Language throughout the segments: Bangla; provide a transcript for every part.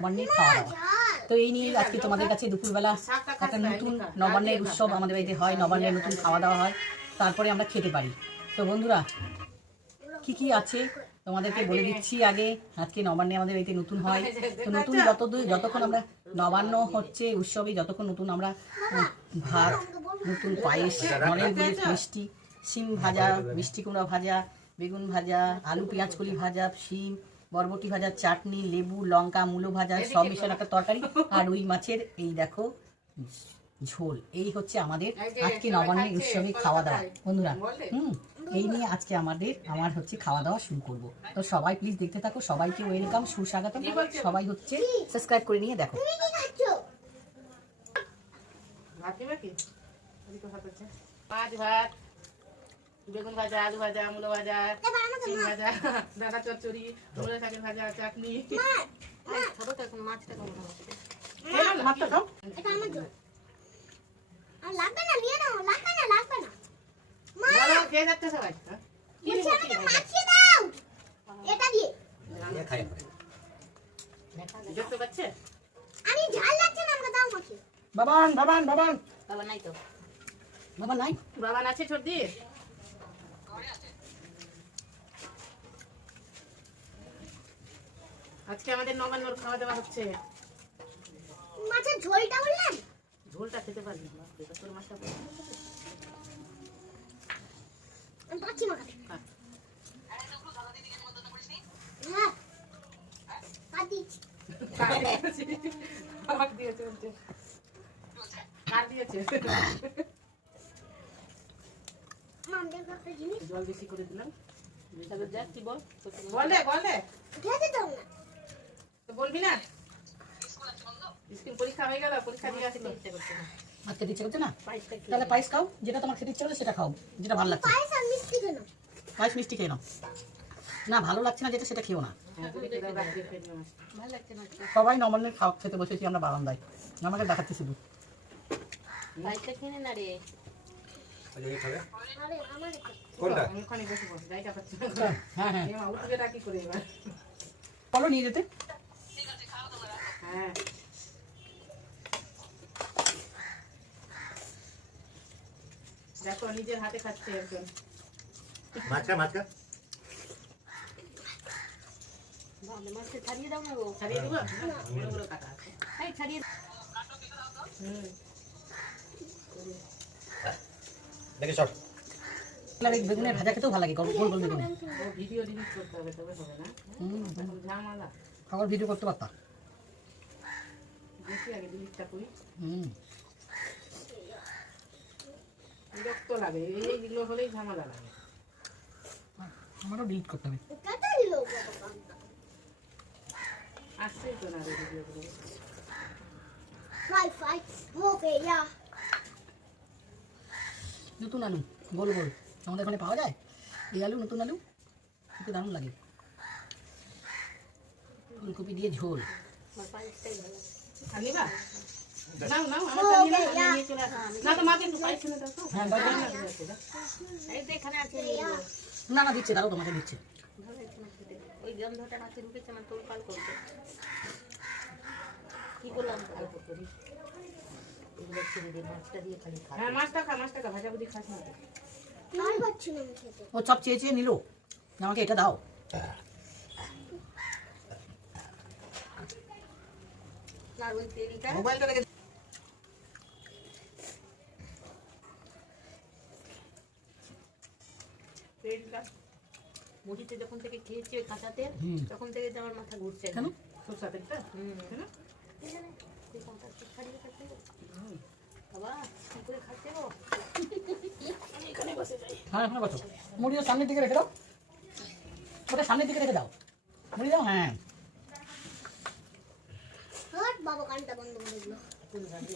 নবান্নের খাওয়া দাওয়া। তো এই নিয়ে আজকে তোমাদের কাছে দুপুরবেলা একটা নতুন নবান্নের উৎসব আমাদের বাড়িতে হয়, নবান্নের নতুন খাওয়া দাওয়া হয়, তারপরে আমরা খেতে পারি। তো বন্ধুরা কি কি আছে তোমাদেরকে বলে দিচ্ছি। আগে আজকে নবান্নে আমাদের বাড়িতে নতুন হয়, তো নতুন যতক্ষণ আমরা নবান্ন হচ্ছে উৎসবে, যতক্ষণ নতুন আমরা ভাত, নতুন পায়েস, অনেকগুলি মিষ্টি, শিম ভাজা, মিষ্টি কুমড়া ভাজা, বেগুন ভাজা, আলু পেঁয়াজ কলি ভাজা, শিম বরবটি ভাজা, চাটনি, লেবু, লঙ্কা, মূলো ভাজা, সব মিশানো একটা তরকারি, আর রুই মাছের এই দেখো ঝোল। এই হচ্ছে আমাদের আজকে নবান্নের উৎসবে খাওয়া দাওয়া বন্ধুরা। এই নিয়ে আজকে আমার হচ্ছে খাওয়া দাওয়া শুরু করব। তো সবাই প্লিজ দেখতে থাকো, সবাইকে ওয়েলকাম, সুস্বাগতম। সবাই হচ্ছে সাবস্ক্রাইব করে নিয়ে দেখো। বেগুন ভাজা, আলু ভাজা, মূলো ভাজা, শিম ভাজা, ডাটা চচ্চড়ি, মূলো শাকের ভাজা, চাটনি। খেয়ে যাচ্ছে সবাই। বাবা আছে ছোটদি? আজকে আমাদের নবান্নর খাওয়া দাওয়া হচ্ছে। মাছের ঝোলটা বললেন? ঝোলটা খেতে পারবি না, তোর মাছটা আমি পাচ্ছি না। হ্যাঁ জল বেশি করে দিলাম। বলবি না? পরীক্ষা হয়ে গেল, পরীক্ষা দিয়ে আসতে খেতে ইচ্ছে করছে না? তাহলে পায়েস খাও, যেটা তোমার খেতে ইচ্ছে করে সেটা খাও, যেটা ভালো লাগছে। পায়েস মিষ্টি খেয়ে নাও। না ভালো লাগছে না যেটা, সেটা খেও না। সবাই নবান্নের খাওয়া খেতে বসেছি আমরা বারান্দায়, আমাকে দেখাচ্ছি শুধু। বলো নিয়ে যেতে। হ্যাঁ দেখো নিজের হাতে খাচ্ছে একজন। ছাড়িয়ে দাও না, ছাড়িয়ে দিব। বেগুনের ভাজা খেতেও ভালো লাগে, গোল গোল বেগুন। ভিডিও ডিলিট করতে হবে, তবে হবে না ঝামেলা। খাবার ভিডিও করতে পারতাম। দেখি আগে ডিলিটটা করি। বিরক্ত লাগে, এইগুলো হলেই ঝামেলা লাগে। আমারও ডিলিট করতে হবে। আসছেই তো না ভিডিওগুলো। নতুন আলু গোল গোল আমাদের এখানে পাওয়া যায়, এই আলু নতুন আলু খেতে দারুণ লাগে। ফুলকপি দিয়ে ঝোল। না না দিচ্ছে, দাঁড়াও তোমাকে দিচ্ছে। ওই গন্ধটা নাকি ঢুকেছে না, তোর পাল করছে। কি করলাম? হ্যাঁ মাছটা খা, মাছটা খা, ভাজা ভুজি খাস না। ও সব চেয়ে চেয়ে নিল, আমাকে এটা দাও। মুড়িতে যখন থেকে খেয়েছি ওই কাঁচা তেল, তখন থেকে আমার মাথা ঘুরছে। কেন? সরষা তেলটা বাবা কি করে খাচ্ছে গো? এখানে বসে যাই। হ্যাঁ এখানে বসো, মুড়িটা সামনের দিকে রেখে দাও, ওটা সামনের দিকে রেখে দাও, মুড়ি দাও। হ্যাঁ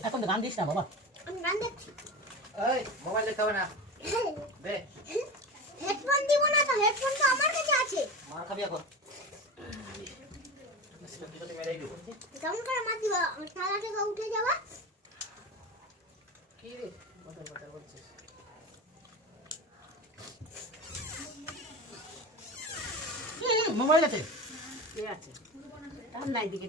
এখন তো গান দিস না বাবা। আমি গান দেখছি। মোবাইল দেখতে হবে না। হেডফোন দিব না তো, হেডফোন তো আমার কাছে আছে। মার খাবি এখন। কেমন করে মার দিবা? থালা থেকে উঠে যাবা। কি রে বদল বদল বলছিস? মোবাইল আছে, কে আছে? তার নাই দিকে।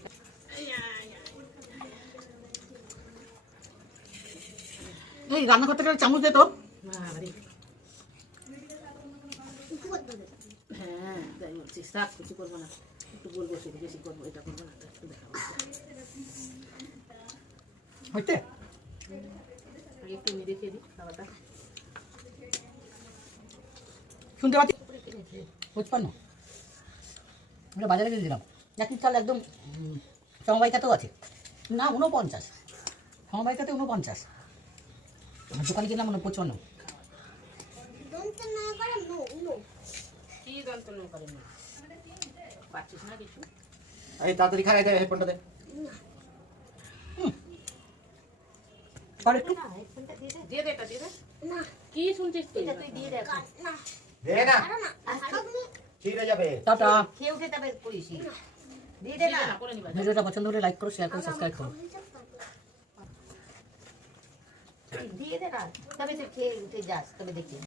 এই রান্না করতে গেলে চামচ দে তো। বাবারে। কিছু করতে হবে। হ্যাঁ তাই বলছি শাক কিছু করবো না একটু বলবো শুধু বেশি করবো এটা করবো না এটা একটু দেখাবো হইতে আগে একটু মেরে রেখে দিই খাবারটা শুনতে পাচ্ছি বুঝপান্ন আমরা বাজারে গেছিলাম একই চাল একদম সমবায়িকাতেও আছে না 49 সমবায়িকাতে 49 আমার দোকানে গেলাম 55 দন্ত না করে নো নো। কি যন্ত্রণা করেন না পাচ্ছিস না কিছু এই তাড়াতাড়ি খাই দে হেডফোনটা দে আর একটু দিয়ে দে এটা দিয়ে দে না কি শুনছিস তুই তুই দিয়ে দে এখন। না দে না আরো না আরো তুমি ছিঁড়ে যাবে টাটা খেয়ে উঠে তবে করিস দিয়ে দে দিয়ে না দে না করে নিবা ভিডিওটা পছন্দ হলে লাইক করো শেয়ার করো সাবস্ক্রাইব করো দিয়ে দে না তবে তুই খেয়ে উঠে যাস তবে দেখি